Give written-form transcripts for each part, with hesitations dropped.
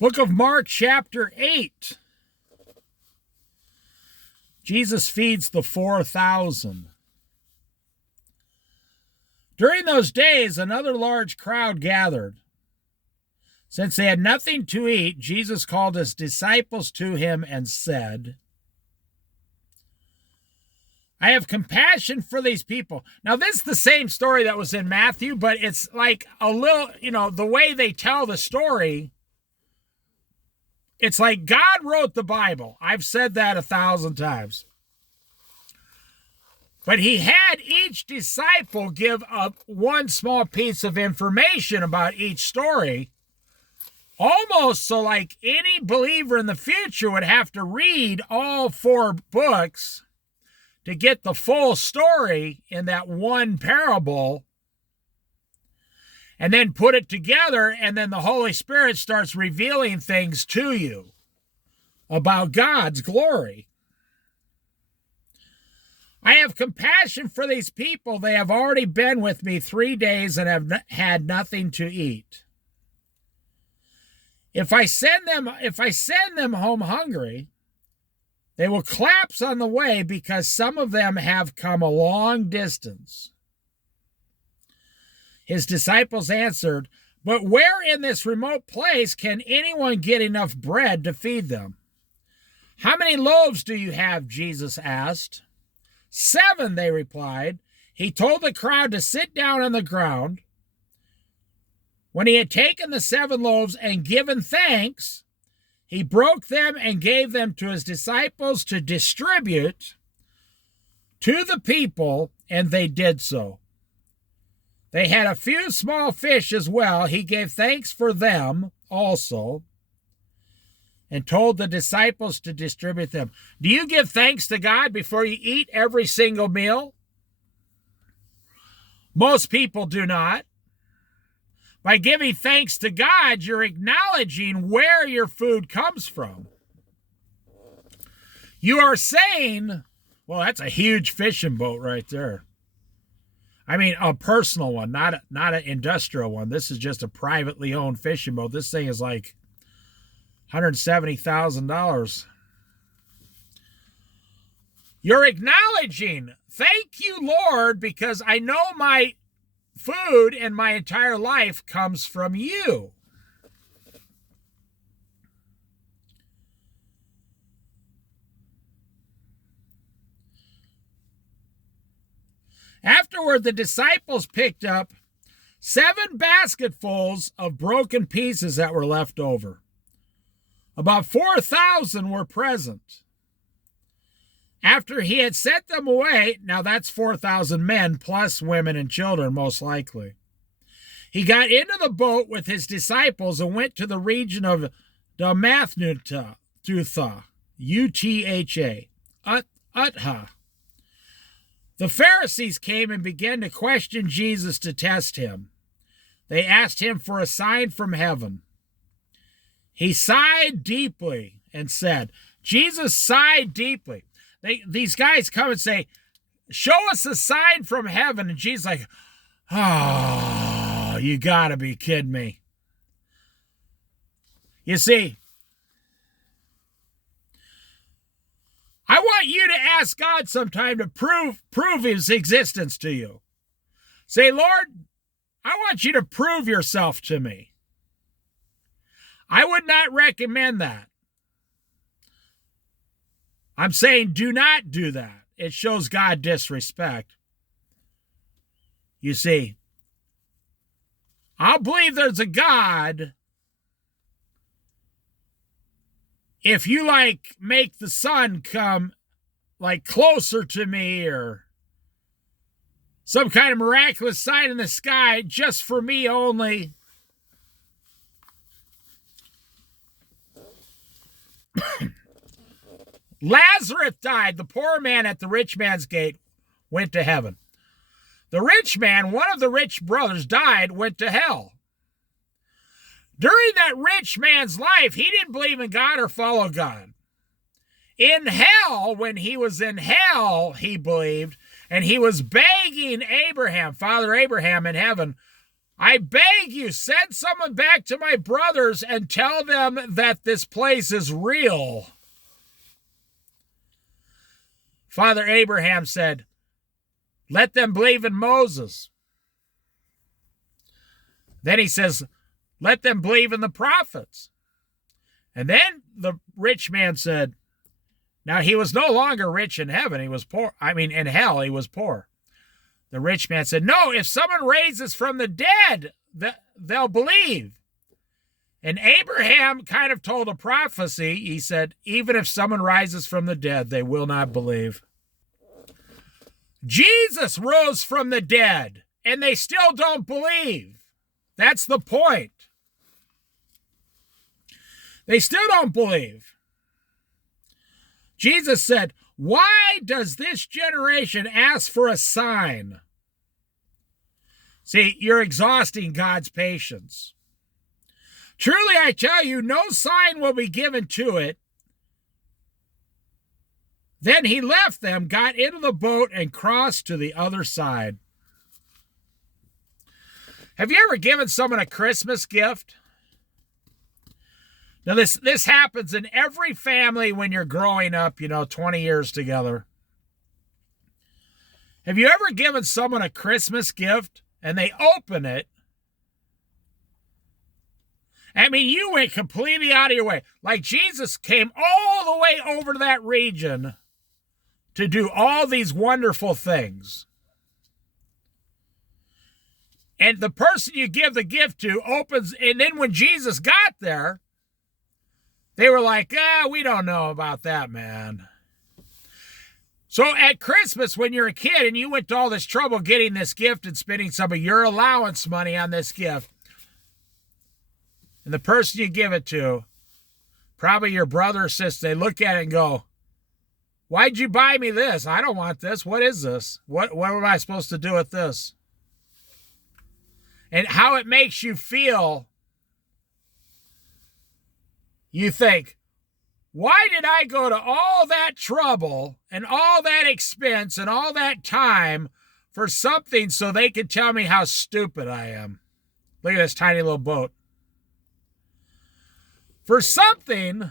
Book of Mark, chapter 8. Jesus feeds the 4,000. During those days, another large crowd gathered. Since they had nothing to eat, Jesus called his disciples to him and said, I have compassion for these people. Now, this is the same story that was in Matthew, but it's like a little, the way they tell the story, it's like God wrote the Bible. I've said that 1,000 times. But he had each disciple give up one small piece of information about each story, almost so like any believer in the future would have to read all 4 books to get the full story in that one parable, and then put it together, and then the Holy Spirit starts revealing things to you about God's glory. I have compassion for these people. They have already been with me 3 days and have had nothing to eat. If I send them home hungry, they will collapse on the way because some of them have come a long distance. His disciples answered, But where in this remote place can anyone get enough bread to feed them? How many loaves do you have? Jesus asked. 7, they replied. He told the crowd to sit down on the ground. When he had taken the 7 loaves and given thanks, he broke them and gave them to his disciples to distribute to the people, and they did so. They had a few small fish as well. He gave thanks for them also and told the disciples to distribute them. Do you give thanks to God before you eat every single meal? Most people do not. By giving thanks to God, you're acknowledging where your food comes from. You are saying, well, that's a huge fishing boat right there. I mean, a personal one, not an industrial one. This is just a privately owned fishing boat. This thing is like $170,000. You're acknowledging, thank you, Lord, because I know my food and my entire life comes from you. Afterward, the disciples picked up 7 basketfuls of broken pieces that were left over. About 4,000 were present. After he had sent them away, now that's 4,000 men plus women and children most likely, he got into the boat with his disciples and went to the region of Dalmanutha, U-T-H-A, Utha. The Pharisees came and began to question Jesus to test him. They asked him for a sign from heaven. He sighed deeply and said, Jesus sighed deeply. These guys come and say, show us a sign from heaven. And Jesus like, oh, you gotta be kidding me. You see, I want you to ask God sometime to prove his existence to you. Say, Lord, I want you to prove yourself to me. I would not recommend that. I'm saying do not do that. It shows God disrespect. You see, I'll believe there's a God if you make the sun come closer to me or some kind of miraculous sign in the sky just for me only. Lazarus died. The poor man at the rich man's gate went to heaven. The rich man, one of the rich brothers, died, went to hell. During that rich man's life, he didn't believe in God or follow God. In hell, when he was in hell, he believed, and he was begging Abraham, Father Abraham in heaven, I beg you, send someone back to my brothers and tell them that this place is real. Father Abraham said, let them believe in Moses. Then he says, let them believe in the prophets. And then the rich man said, now he was no longer rich in heaven, he was poor. In hell, he was poor. The rich man said, no, if someone raises from the dead, they'll believe. And Abraham kind of told a prophecy. He said, even if someone rises from the dead, they will not believe. Jesus rose from the dead, and they still don't believe. That's the point. They still don't believe. Jesus said, why does this generation ask for a sign? See, you're exhausting God's patience. Truly, I tell you, no sign will be given to it. Then he left them, got into the boat, and crossed to the other side. Have you ever given someone a Christmas gift? Now, this happens in every family when you're growing up, 20 years together. Have you ever given someone a Christmas gift and they open it? You went completely out of your way. Like Jesus came all the way over to that region to do all these wonderful things. And the person you give the gift to opens, and then when Jesus got there, they were like, we don't know about that, man. So at Christmas, when you're a kid and you went to all this trouble getting this gift and spending some of your allowance money on this gift, and the person you give it to, probably your brother or sister, they look at it and go, why'd you buy me this? I don't want this. What is this? What am I supposed to do with this? And how it makes you feel. You think, why did I go to all that trouble and all that expense and all that time for something so they could tell me how stupid I am? Look at this tiny little boat. For something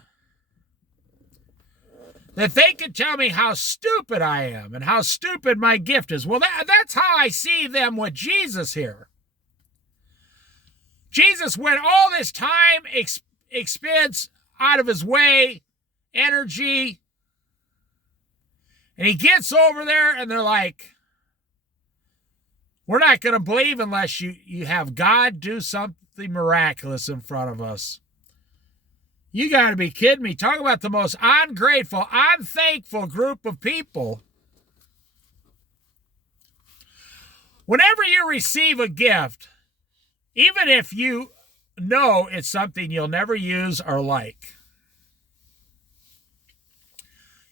that they could tell me how stupid I am and how stupid my gift is. Well, that's how I see them with Jesus here. Jesus went all this time, expense out of his way, energy, and he gets over there and they're like, we're not going to believe unless you have God do something miraculous in front of us. You got to be kidding me. Talk about the most ungrateful, unthankful group of people. Whenever you receive a gift, even if you know it's something you'll never use or like,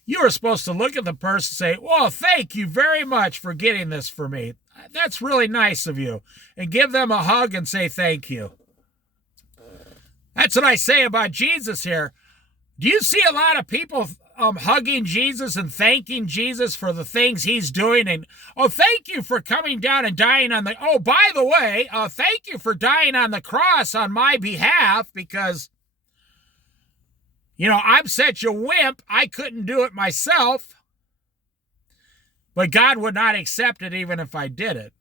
you are supposed to look at the person and say, well, thank you very much for getting this for me. That's really nice of you. And give them a hug and say thank you. That's what I say about Jesus here. Do you see a lot of people hugging Jesus and thanking Jesus for the things he's doing? And, thank you for coming down and dying on the... Oh, by the way, thank you for dying on the cross on my behalf because, I'm such a wimp, I couldn't do it myself. But God would not accept it even if I did it.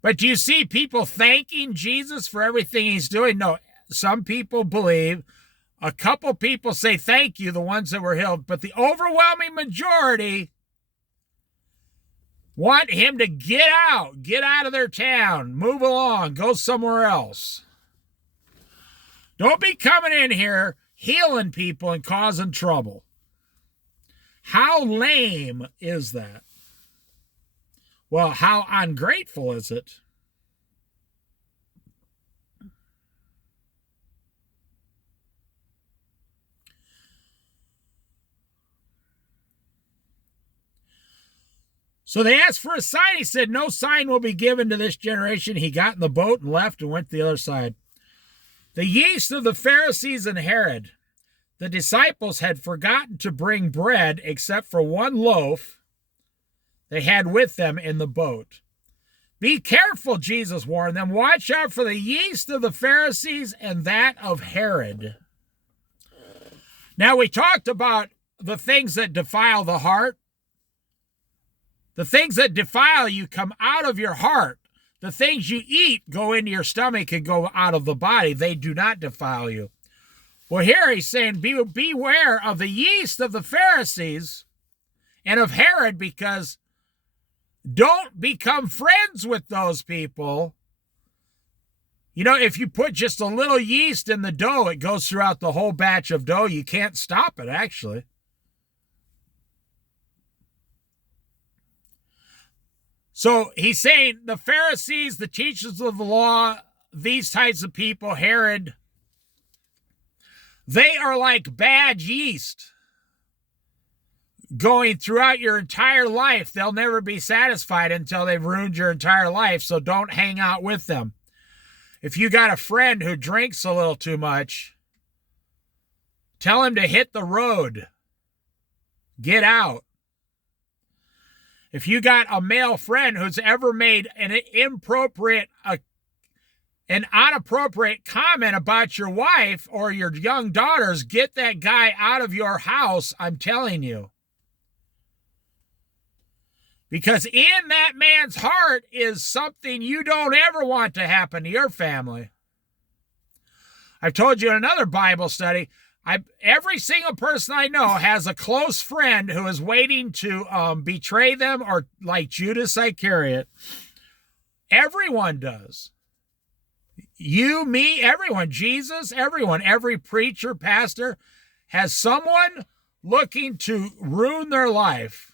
But do you see people thanking Jesus for everything he's doing? No, some people believe. A couple people say thank you, the ones that were healed. But the overwhelming majority want him to get out of their town, move along, go somewhere else. Don't be coming in here healing people and causing trouble. How lame is that? Well, how ungrateful is it? So they asked for a sign. He said, no sign will be given to this generation. He got in the boat and left and went to the other side. The yeast of the Pharisees and Herod. The disciples had forgotten to bring bread except for one loaf they had with them in the boat. Be careful, Jesus warned them. Watch out for the yeast of the Pharisees and that of Herod. Now, we talked about the things that defile the heart. The things that defile you come out of your heart. The things you eat go into your stomach and go out of the body. They do not defile you. Well, here he's saying, beware of the yeast of the Pharisees and of Herod, because don't become friends with those people. You know, if you put just a little yeast in the dough, it goes throughout the whole batch of dough. You can't stop it, actually. So he's saying the Pharisees, the teachers of the law, these types of people, Herod, they are like bad yeast going throughout your entire life. They'll never be satisfied until they've ruined your entire life, so don't hang out with them. If you got a friend who drinks a little too much, tell him to hit the road. Get out. If you got a male friend who's ever made an inappropriate comment about your wife or your young daughters, get that guy out of your house, I'm telling you. Because in that man's heart is something you don't ever want to happen to your family. I've told you in another Bible study, every single person I know has a close friend who is waiting to betray them, or like Judas Iscariot. Everyone does. You, me, everyone. Jesus, everyone. Every preacher, pastor has someone looking to ruin their life.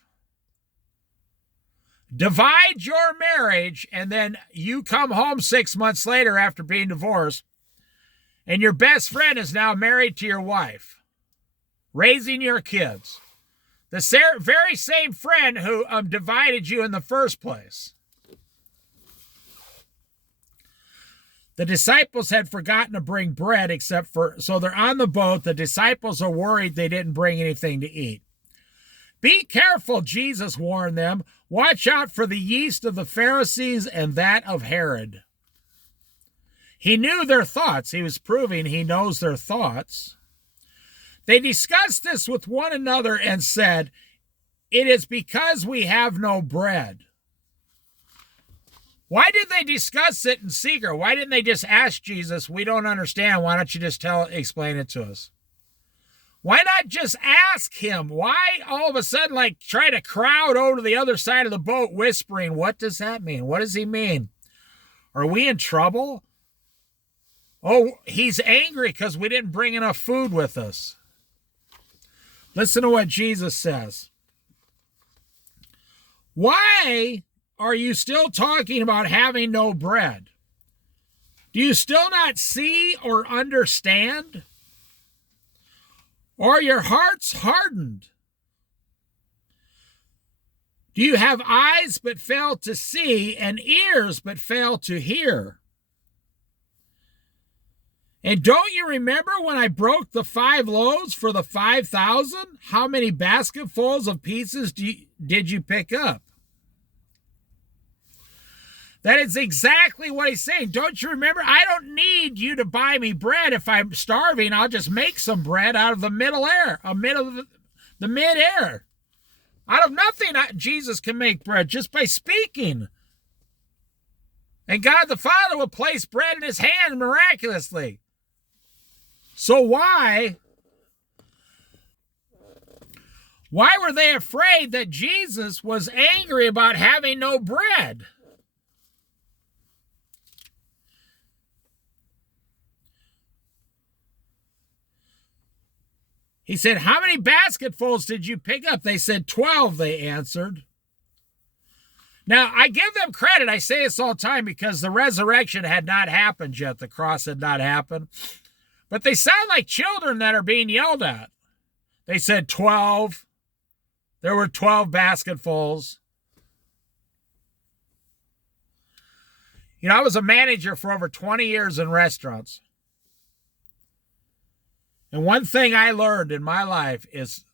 Divide your marriage, and then you come home 6 months later after being divorced, and your best friend is now married to your wife, raising your kids. The very same friend who divided you in the first place. The disciples had forgotten to bring bread so they're on the boat. The disciples are worried they didn't bring anything to eat. Be careful, Jesus warned them. Watch out for the yeast of the Pharisees and that of Herod. He knew their thoughts. He was proving he knows their thoughts. They discussed this with one another and said, "It is because we have no bread." Why did they discuss it in secret? Why didn't they just ask Jesus, "We don't understand. Why don't you just explain it to us?" Why not just ask him? Why all of a sudden try to crowd over to the other side of the boat whispering, "What does that mean? What does he mean? Are we in trouble? Oh, he's angry because we didn't bring enough food with us." Listen to what Jesus says. Why are you still talking about having no bread? Do you still not see or understand? Or your hearts hardened? Do you have eyes but fail to see, and ears but fail to hear? And don't you remember when I broke the 5 loaves for the 5,000? How many basketfuls of pieces did you pick up? That is exactly what he's saying. Don't you remember? I don't need you to buy me bread. If I'm starving, I'll just make some bread out of the midair. Out of nothing, Jesus can make bread just by speaking. And God the Father will place bread in his hand miraculously. So why were they afraid that Jesus was angry about having no bread? He said, "How many basketfuls did you pick up?" They said, 12, they answered. Now, I give them credit. I say this all the time because the resurrection had not happened yet. The cross had not happened. But they sound like children that are being yelled at. They said 12. There were 12 basketfuls. You know, I was a manager for over 20 years in restaurants. And one thing I learned in my life is,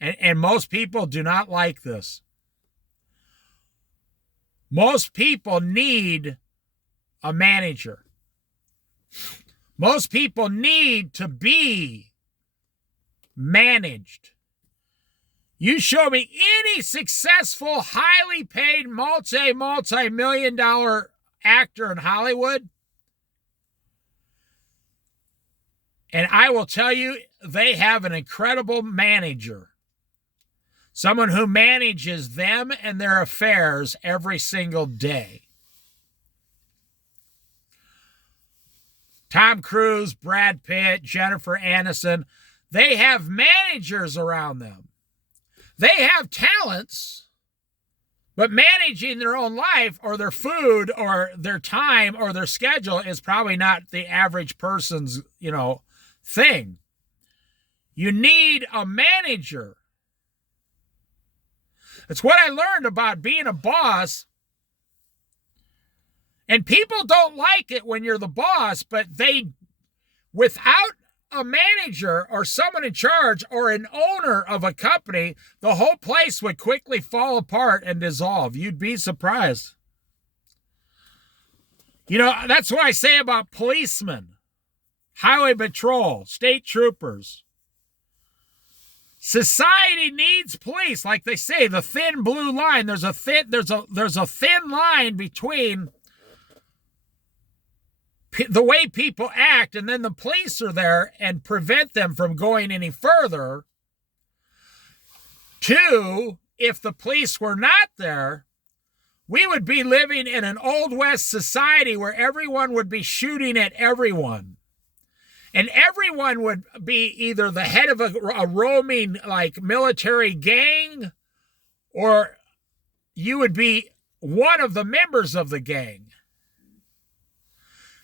and most people do not like this, Most people need a manager. Most people need to be managed. You show me any successful, highly paid, multi-million dollar actor in Hollywood, and I will tell you, they have an incredible manager. Someone who manages them and their affairs every single day. Tom Cruise, Brad Pitt, Jennifer Aniston, they have managers around them. They have talents, but managing their own life or their food or their time or their schedule is probably not the average person's, thing. You need a manager. It's what I learned about being a boss. And people don't like it when you're the boss, but without a manager or someone in charge or an owner of a company, the whole place would quickly fall apart and dissolve. You'd be surprised. That's what I say about policemen, highway patrol, state troopers. Society needs police. Like they say, the thin blue line. There's a thin line between the way people act, and then the police are there and prevent them from going any further. Two, if the police were not there, we would be living in an Old West society where everyone would be shooting at everyone. And everyone would be either the head of a roaming military gang, or you would be one of the members of the gang.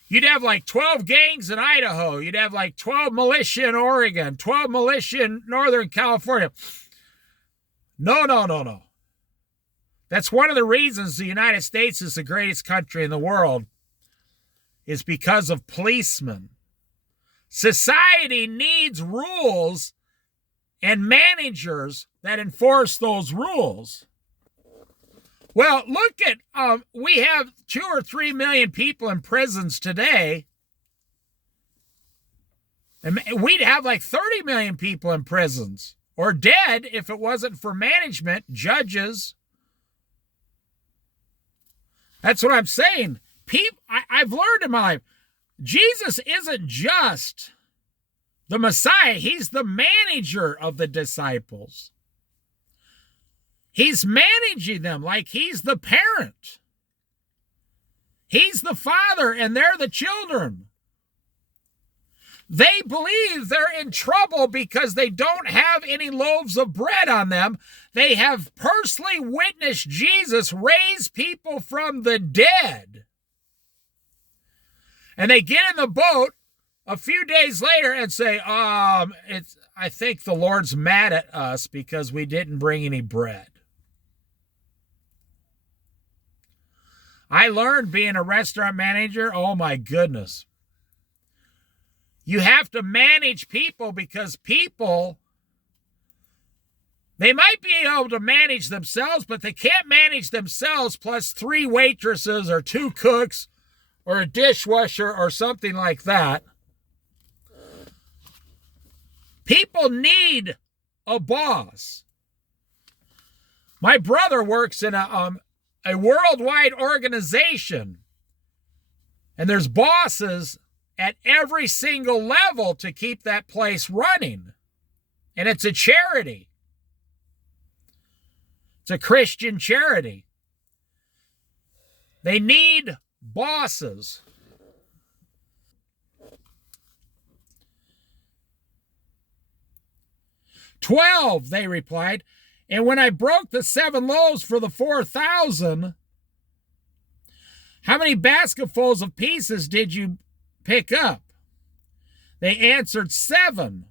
You'd have 12 gangs in Idaho. You'd have 12 militia in Oregon, 12 militia in Northern California. No. That's one of the reasons the United States is the greatest country in the world, is because of policemen. Society needs rules and managers that enforce those rules. Well, look at, we have 2 or 3 million people in prisons today. And we'd have 30 million people in prisons or dead if it wasn't for management, judges. That's what I'm saying. I've learned in my life, Jesus isn't just the Messiah. He's the manager of the disciples. He's managing them like he's the parent. He's the father and they're the children. They believe they're in trouble because they don't have any loaves of bread on them. They have personally witnessed Jesus raise people from the dead. And they get in the boat a few days later and say, I think the Lord's mad at us because we didn't bring any bread. I learned being a restaurant manager, oh my goodness. You have to manage people because people, they might be able to manage themselves, but they can't manage themselves plus 3 waitresses or 2 cooks or a dishwasher or something like that. People need a boss. My brother works in a worldwide organization, and there's bosses at every single level to keep that place running. And it's a charity. It's a Christian charity. They need bosses. "12," they replied. "And when I broke the 7 loaves for the 4,000, how many basketfuls of pieces did you pick up?" They answered, 7.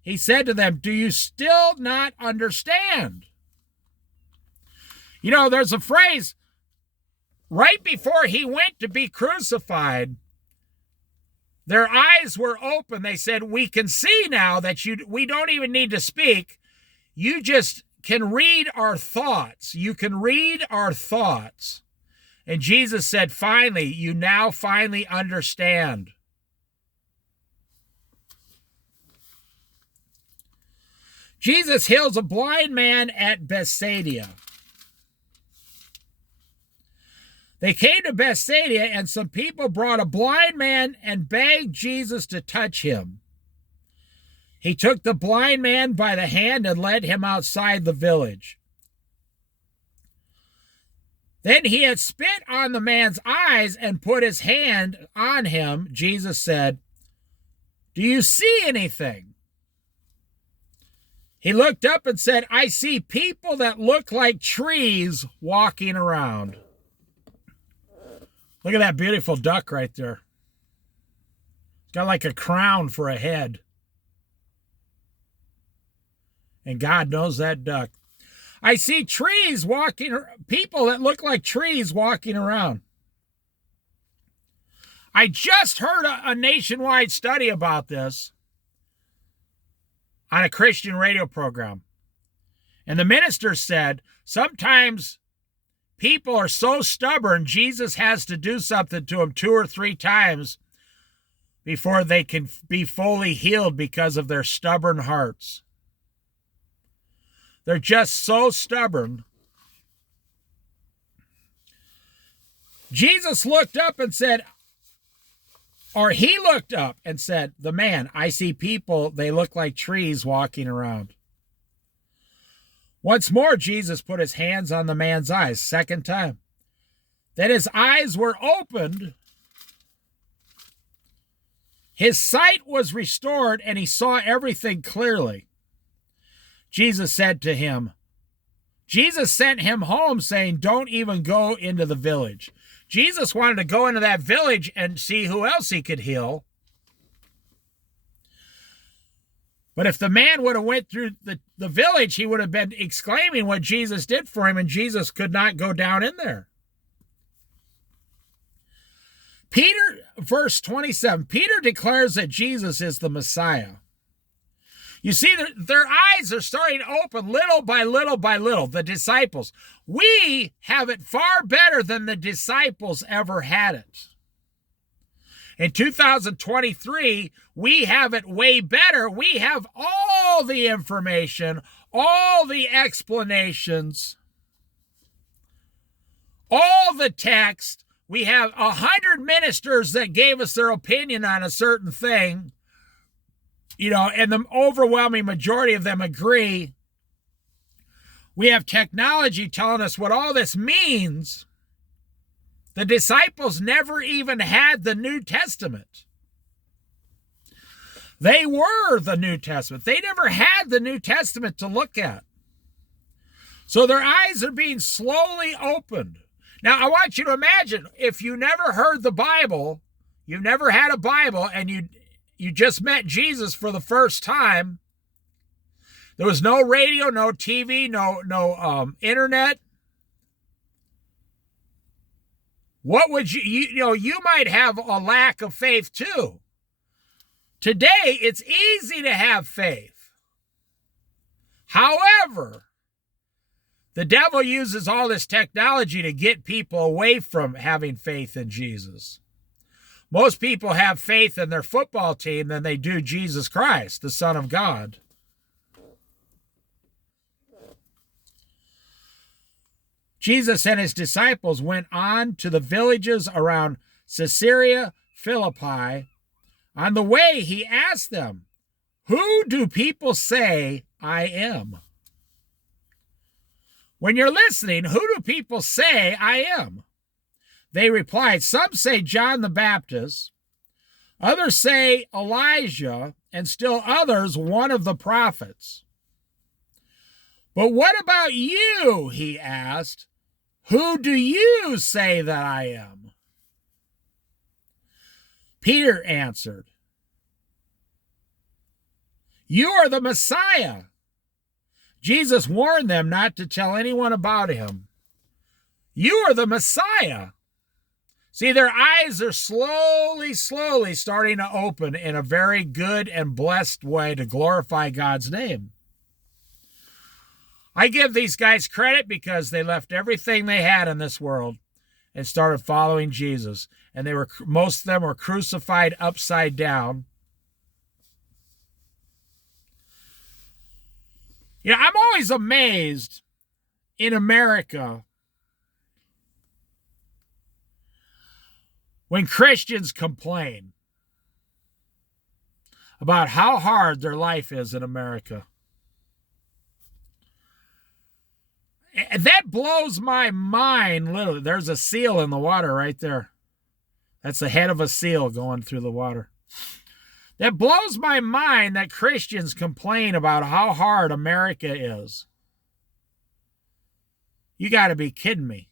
He said to them, "Do you still not understand?" There's a phrase, right before he went to be crucified, their eyes were open. They said, "We can see now that we don't even need to speak. You just can read our thoughts. You can read our thoughts." And Jesus said, finally, you now finally understand. Jesus heals a blind man at Bethsaida. They came to Bethsaida, and some people brought a blind man and begged Jesus to touch him. He took the blind man by the hand and led him outside the village. Then he had spit on the man's eyes and put his hand on him. Jesus said, "Do you see anything?" He looked up and said, "I see people that look like trees walking around." Look at that beautiful duck right there. It's got like a crown for a head. And God knows that duck. I see trees walking, people that look like trees walking around. I just heard a nationwide study about this on a Christian radio program. And the minister said, sometimes people are so stubborn, Jesus has to do something to them 2 or 3 times before they can be fully healed because of their stubborn hearts. They're just so stubborn. Jesus looked up and said, or he looked up and said, "The man, I see people, they look like trees walking around." Once more, Jesus put his hands on the man's eyes, second time. Then his eyes were opened. His sight was restored, and he saw everything clearly. Jesus sent him home saying, "Don't even go into the village." Jesus wanted to go into that village and see who else he could heal. But if the man would have went through the village, he would have been exclaiming what Jesus did for him, and Jesus could not go down in there. Verse 27, Peter declares that Jesus is the Messiah. You see, their eyes are starting to open little by little by little, the disciples. We have it far better than the disciples ever had it. In 2023, we have it way better. We have all the information, all the explanations, all the text. We have 100 ministers that gave us their opinion on a certain thing. And the overwhelming majority of them agree. We have technology telling us what all this means. The disciples never even had the New Testament. They were the New Testament. They never had the New Testament to look at. So their eyes are being slowly opened. Now, I want you to imagine, if you never heard the Bible, you've never had a Bible, and you just met Jesus for the first time. There was no radio, no TV, no internet. What would you might have a lack of faith too. Today, it's easy to have faith. However, the devil uses all this technology to get people away from having faith in Jesus. Most people have faith in their football team than they do Jesus Christ, the Son of God. Jesus and his disciples went on to the villages around Caesarea Philippi. On the way, he asked them, "Who do people say I am?" When you're listening, who do people say I am? They replied, "Some say John the Baptist, others say Elijah, and still others one of the prophets." "But what about you?" he asked. "Who do you say that I am?" Peter answered, "You are the Messiah." Jesus warned them not to tell anyone about him. You are the Messiah. See, their eyes are slowly starting to open in a very good and blessed way to glorify God's name. I give these guys credit because they left everything they had in this world, and started following Jesus. And most of them were crucified upside down. I'm always amazed in America when Christians complain about how hard their life is in America. And that blows my mind, literally. There's a seal in the water right there. That's the head of a seal going through the water. That blows my mind that Christians complain about how hard America is. You got to be kidding me.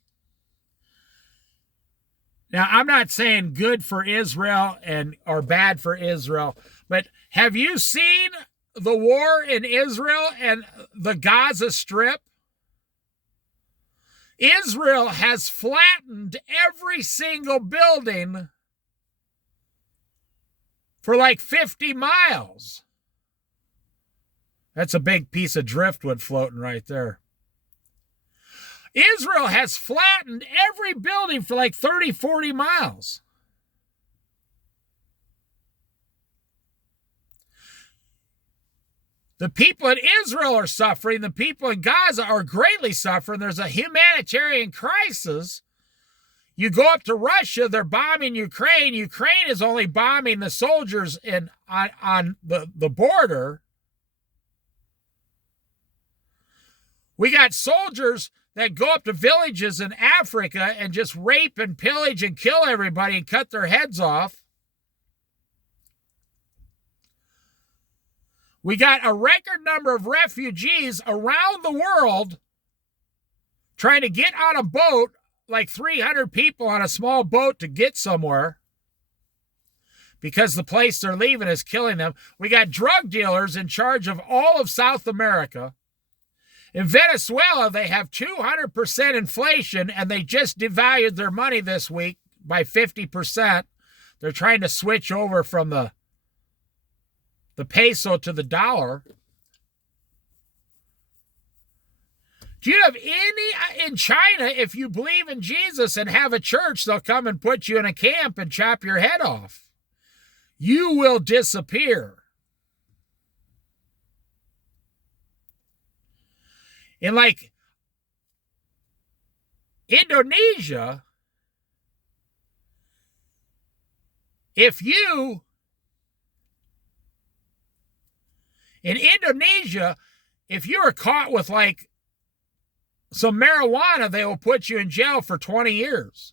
Now, I'm not saying good for Israel or bad for Israel, but have you seen the war in Israel and the Gaza Strip? Israel has flattened every single building for like 50 miles. That's a big piece of driftwood floating right there. Israel has flattened every building for like 30, 40 miles. The people in Israel are suffering. The people in Gaza are greatly suffering. There's a humanitarian crisis. You go up to Russia, they're bombing Ukraine. Ukraine is only bombing the soldiers on the border. We got soldiers that go up to villages in Africa and just rape and pillage and kill everybody and cut their heads off. We got a record number of refugees around the world trying to get on a boat, like 300 people on a small boat to get somewhere because the place they're leaving is killing them. We got drug dealers in charge of all of South America. In Venezuela, they have 200% inflation, and they just devalued their money this week by 50%. They're trying to switch over from the peso to the dollar. Do you have any in China? If you believe in Jesus and have a church, they'll come and put you in a camp and chop your head off. You will disappear. In like Indonesia, if you're caught with like some marijuana, they will put you in jail for 20 years.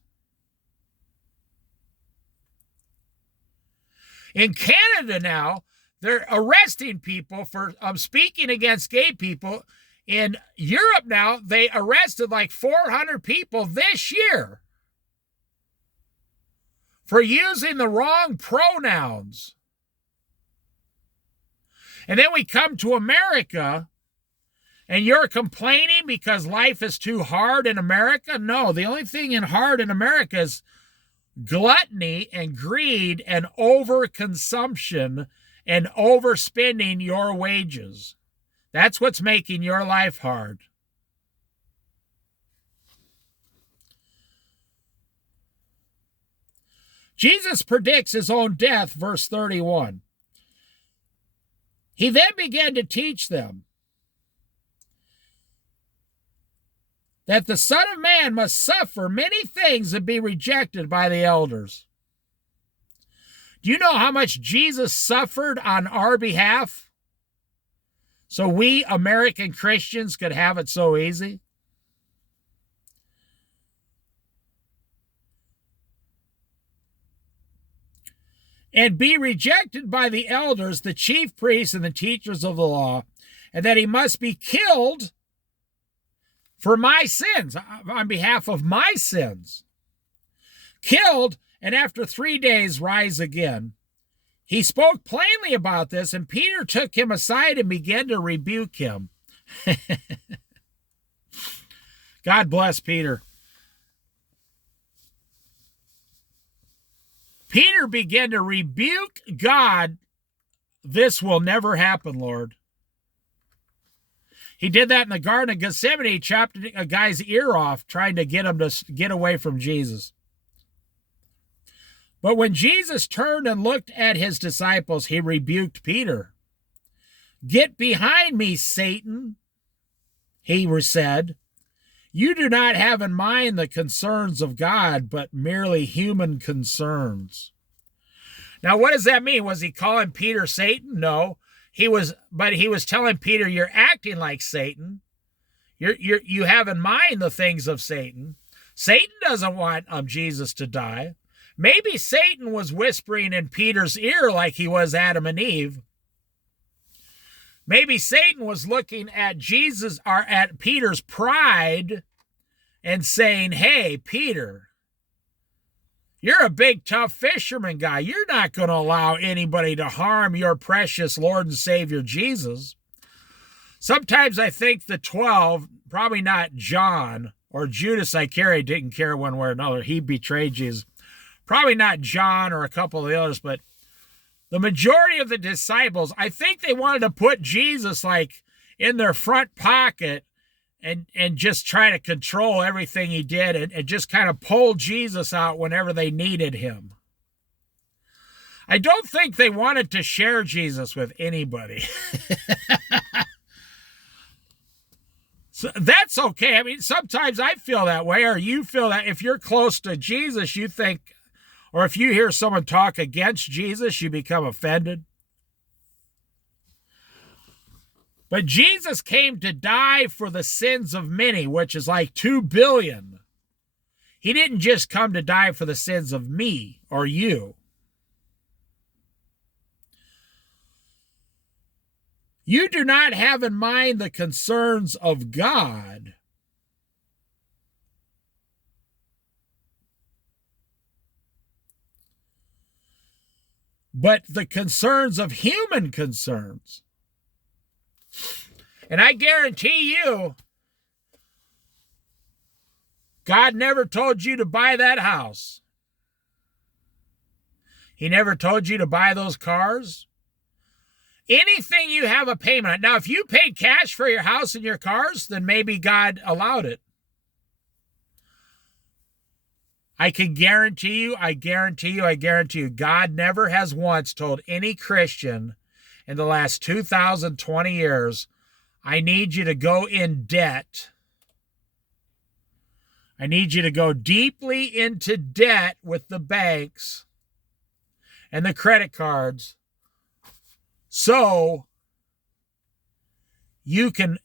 In Canada now, they're arresting people for speaking against gay people. In Europe now, they arrested like 400 people this year for using the wrong pronouns. And then we come to America, and you're complaining because life is too hard in America? No, the only thing hard in America is gluttony and greed and overconsumption and overspending your wages. That's what's making your life hard. Jesus predicts his own death, verse 31. He then began to teach them that the Son of Man must suffer many things and be rejected by the elders. Do you know how much Jesus suffered on our behalf? So we American Christians could have it so easy? And be rejected by the elders, the chief priests, and the teachers of the law, and that he must be killed for my sins, on behalf of my sins. Killed, and after 3 days rise again. He spoke plainly about this, and Peter took him aside and began to rebuke him. God bless Peter. Peter began to rebuke God. This will never happen, Lord. He did that in the Garden of Gethsemane. He chopped a guy's ear off trying to get him to get away from Jesus. But when Jesus turned and looked at his disciples, he rebuked Peter. "Get behind me, Satan," he said. "You do not have in mind the concerns of God, but merely human concerns." Now, what does that mean? Was he calling Peter Satan? No. He was telling Peter, you're acting like Satan. You have in mind the things of Satan. Satan doesn't want Jesus to die. Maybe Satan was whispering in Peter's ear like he was Adam and Eve. Maybe Satan was looking at Jesus or at Peter's pride and saying, "Hey, Peter, you're a big, tough fisherman guy. You're not going to allow anybody to harm your precious Lord and Savior Jesus." Sometimes I think the 12, probably not John or Judas Iscariot, didn't care one way or another. He betrayed Jesus. Probably not John or a couple of the others, but the majority of the disciples, I think they wanted to put Jesus like in their front pocket and just try to control everything he did and just kind of pull Jesus out whenever they needed him. I don't think they wanted to share Jesus with anybody. So that's okay. I mean, sometimes I feel that way, or you feel that if you're close to Jesus, you think, or if you hear someone talk against Jesus, you become offended. But Jesus came to die for the sins of many, which is like 2 billion. He didn't just come to die for the sins of me or you. You do not have in mind the concerns of God, but the concerns of human concerns. And I guarantee you, God never told you to buy that house. He never told you to buy those cars. Anything you have a payment on. Now, if you paid cash for your house and your cars, then maybe God allowed it. I can guarantee you, God never has once told any Christian in the last 2020 years, I need you to go in debt. I need you to go deeply into debt with the banks and the credit cards so you can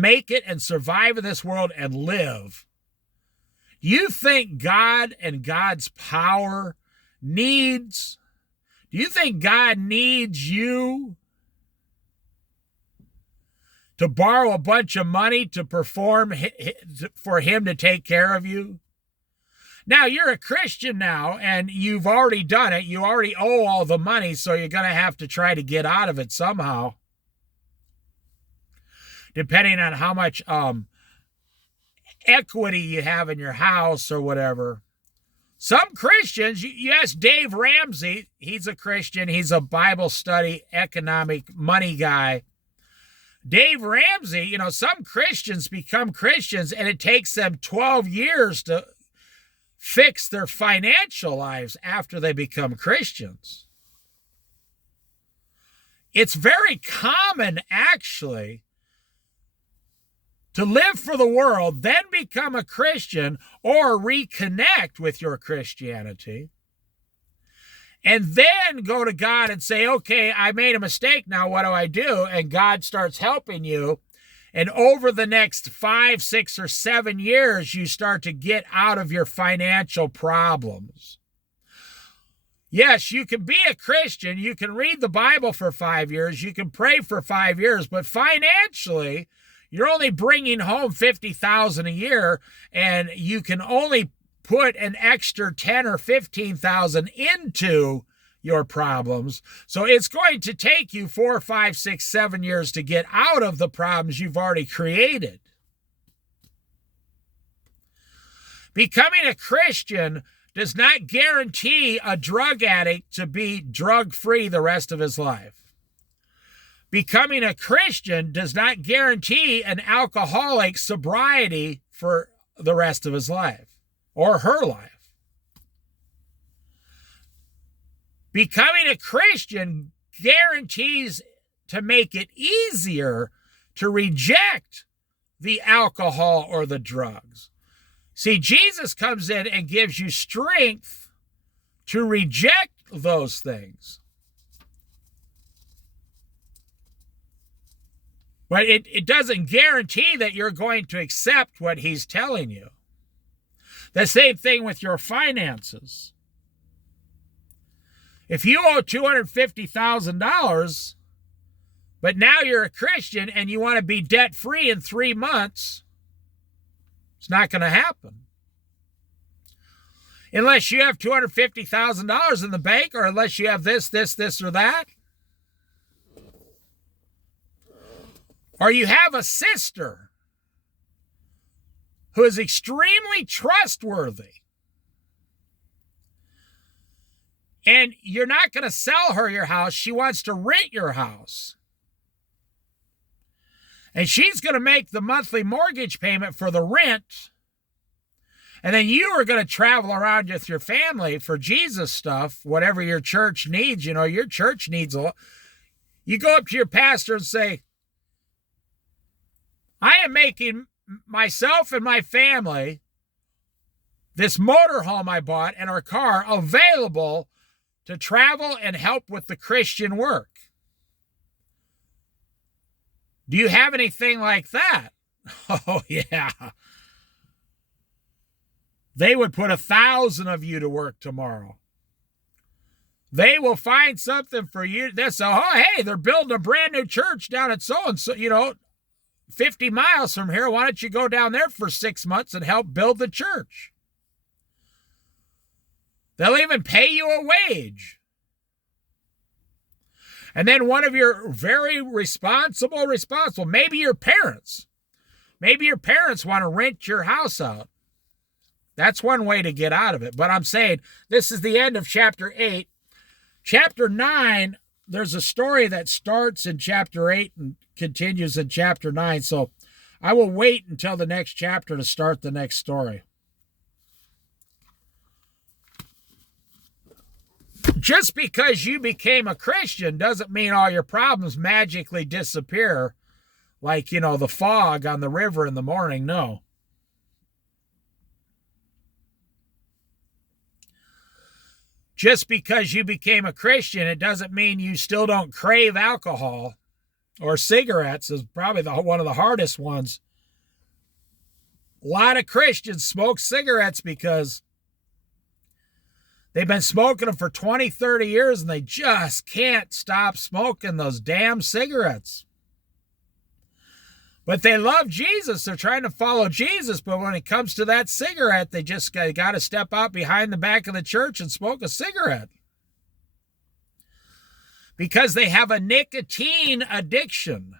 make it and survive in this world and live. You think God and God's power needs, do you think God needs you to borrow a bunch of money to perform for him to take care of you? Now, you're a Christian now, and you've already done it. You already owe all the money, so you're going to have to try to get out of it somehow, depending on how much equity you have in your house or whatever. Some Christians, you ask Dave Ramsey, he's a Christian, he's a Bible study, economic money guy. Dave Ramsey, some Christians become Christians and it takes them 12 years to fix their financial lives after they become Christians. It's very common, actually, to live for the world, then become a Christian or reconnect with your Christianity, and then go to God and say, okay, I made a mistake, now what do I do? And God starts helping you. And over the next 5, 6, or 7 years, you start to get out of your financial problems. Yes, you can be a Christian. You can read the Bible for 5 years. You can pray for 5 years. But financially, you're only bringing home $50,000 a year, and you can only put an extra $10,000 or $15,000 into your problems. So it's going to take you 4, 5, 6, 7 years to get out of the problems you've already created. Becoming a Christian does not guarantee a drug addict to be drug-free the rest of his life. Becoming a Christian does not guarantee an alcoholic sobriety for the rest of his life or her life. Becoming a Christian guarantees to make it easier to reject the alcohol or the drugs. See, Jesus comes in and gives you strength to reject those things. But it doesn't guarantee that you're going to accept what he's telling you. The same thing with your finances. If you owe $250,000, but now you're a Christian and you want to be debt-free in 3 months, it's not going to happen. Unless you have $250,000 in the bank, or unless you have this, or that. Or you have a sister who is extremely trustworthy. And you're not going to sell her your house. She wants to rent your house. And she's going to make the monthly mortgage payment for the rent. And then you are going to travel around with your family for Jesus stuff, whatever your church needs. You know, your church needs a lot. You go up to your pastor and say, I am making myself and my family, this motorhome I bought and our car, available to travel and help with the Christian work. Do you have anything like that? Oh, yeah. They would put 1,000 of you to work tomorrow. They will find something for you. They'll say, oh, hey, they're building a brand new church down at so-and-so, 50 miles from here. Why don't you go down there for 6 months and help build the church? They'll even pay you a wage. And then one of your very responsible, maybe your parents. Maybe your parents want to rent your house out. That's one way to get out of it. But I'm saying this is the end of chapter 8. Chapter 9, there's a story that starts in chapter 8 and continues in chapter 9. So I will wait until the next chapter to start the next story. Just because you became a Christian doesn't mean all your problems magically disappear like, the fog on the river in the morning. No. Just because you became a Christian, it doesn't mean you still don't crave alcohol, or cigarettes is probably one of the hardest ones. A lot of Christians smoke cigarettes because they've been smoking them for 20, 30 years, and they just can't stop smoking those damn cigarettes. But they love Jesus. They're trying to follow Jesus. But when it comes to that cigarette, they just got to step out behind the back of the church and smoke a cigarette. Because they have a nicotine addiction.